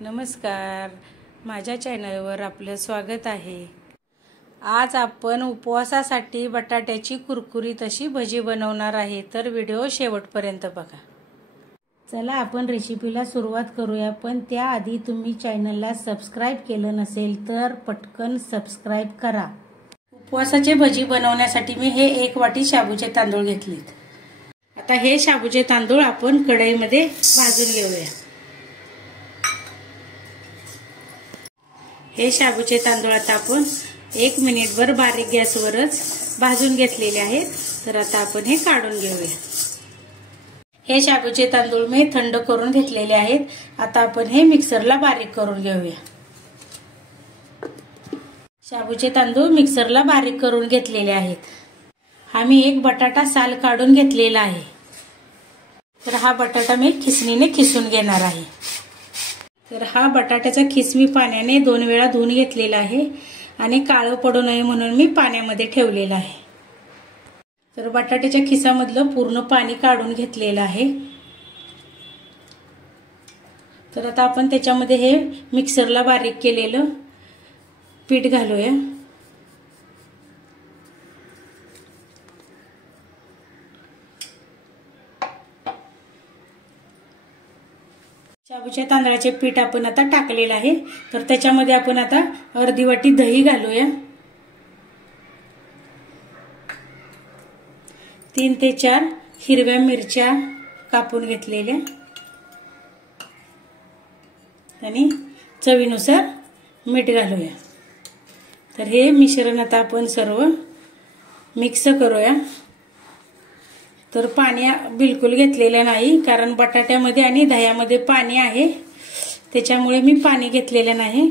नमस्कार, माझ्या चॅनलवर आपलं स्वागत आहे। आज आपण उपवासासाठी बटाट्याची कुरकुरीत अशी भजी बनवणार आहे, तर व्हिडिओ शेवटपर्यंत बघा। चला आपण रेसिपीला सुरुवात करूया, पण त्याआधी तुम्ही चॅनलला सबस्क्राइब केलं नसेल तर पटकन सबस्क्राइब करा। उपवासाची भजी बनवण्यासाठी मी हे 1 वाटी शाबूचे तांदूळ घेतलेत। आता हे शाबूचे तांदूळ आपण कढईमध्ये भाजून घेऊया। हे शाबूचे तांदूळ आता आपण 1 मिनिटभर बारीक गॅसवरच भाजून घेतलेले आहेत, तर आता आपण हे काढून घेऊया। हे शाबूचे तांदूळ मी थंड करून घेतलेले आहेत। आता आपण हे मिक्सरला बारीक करून घेऊया। शाबूचे तांदूळ मिक्सरला बारीक करून घेतलेले आहेत। आम्ही एक बटाटा साल काढून घेतलेला आहे, तर हा बटाटा मी खिसणीने खिसून घेणार आहे। तर हा बटाट्याचा खिस मी पाण्याने 2 वेळा धुवून घेतलेला आहे आणि काळं पडू नये म्हणून मी पाण्यामध्ये ठेवलेला आहे। तर बटाट्याच्या खिसामधलं पूर्ण पाणी काढून घेतलेलं आहे। तर आता आपण त्याच्यामध्ये हे मिक्सरला बारीक केलेलं पीठ घालूया। शाबूच्या तांदळाचे पीठ आपण आता टाकलेलं आहे, तर त्याच्यामध्ये आपण आता अर्धी वाटी दही घालूया। 3 ते 4 हिरव्या मिरच्या कापून घेतलेल्या आणि चवीनुसार मीठ घालूया। तर हे मिश्रण आता आपण सर्व मिक्स करूया। तर पाणी बिलकुल घेतलेलं नाही, कारण बटाट्यामध्ये आणि दह्यामध्ये पाणी आहे, त्याच्यामुळे मी पाणी घेतलेलं नाही।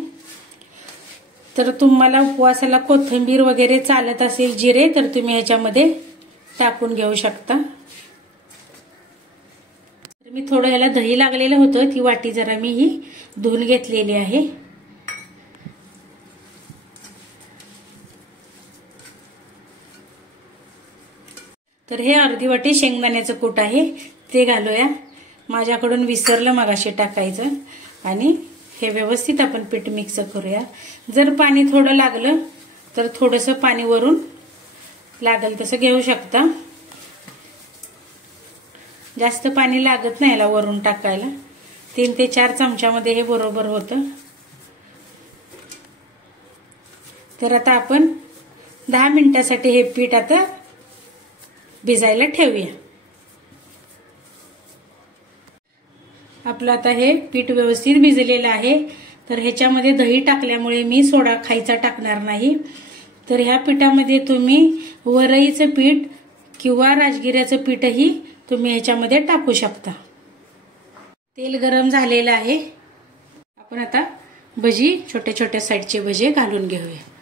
तर तुम्हाला उपवासाला कोथिंबीर वगैरे चालत असेल, जिरे, तर तुम्ही ह्याच्यामध्ये टाकून घेऊ शकता। तर मी थोडं ह्याला दही लागलेलं होतं, ती वाटी जरा मी ही धुवून घेतलेली आहे। तर हे अर्धी वाटी शेंगदाण्याचं कूट आहे, ते घालूया। माझ्याकडून विसरलं मगाशी टाकायचं। आणि हे व्यवस्थित आपण पीठ मिक्स करूया। जर पाणी थोडं लागलं तर थोडंसं पाणी वरून लागेल तसं घेऊ शकता। जास्त पाणी लागत नाही याला वरून टाकायला। 3 ते 4 चमच्यामध्ये हे बरोबर होतं। तर आता आपण 10 मिनिटासाठी हे पीठ आता भिजायला ठेवूया। आपलं आता हे पीठ व्यवस्थित भिजलेलं आहे। तर ह्याच्यामध्ये दही टाकल्यामुळे मी सोडा खायचा टाकणार नाही। तर ह्या पिठामध्ये तुम्ही वरईचं पीठ किंवा राजगिऱ्याचं पीठही तुम्ही ह्याच्यामध्ये टाकू शकता। तेल गरम झालेलं आहे। आपण आता भजी छोट्या छोट्या साईडचे भजी घालून घेऊया।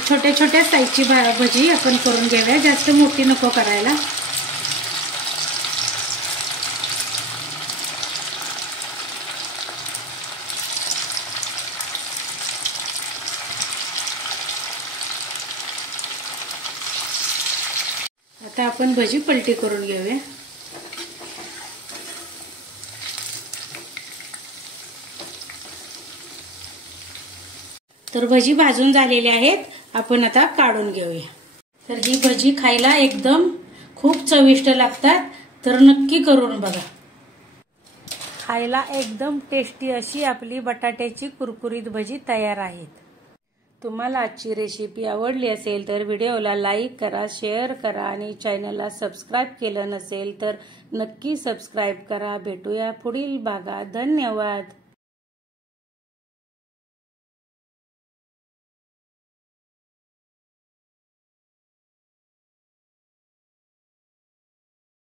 छोट्या छोट्या साईजची भजी आपण करून घेऊया, जास्त मोठी नको करायला। आता आपण भजी पलटी करून घेऊया। तर भजी भाजून झालेली आहेत, आपण आता काढून घेऊया। तर ही भजी खायला एकदम खूप चविष्ट लागतात, तर नक्की करून बघा। खायला एकदम टेस्टी अशी आपली बटाट्याची कुरकुरीत भजी तयार आहेत। तुम्हाला आजची रेसिपी आवडली असेल तर व्हिडिओला लाईक करा, शेअर करा आणि चॅनलला सबस्क्राइब केलं नसेल तर नक्की सबस्क्राइब करा। भेटूया पुढील भागात। धन्यवाद।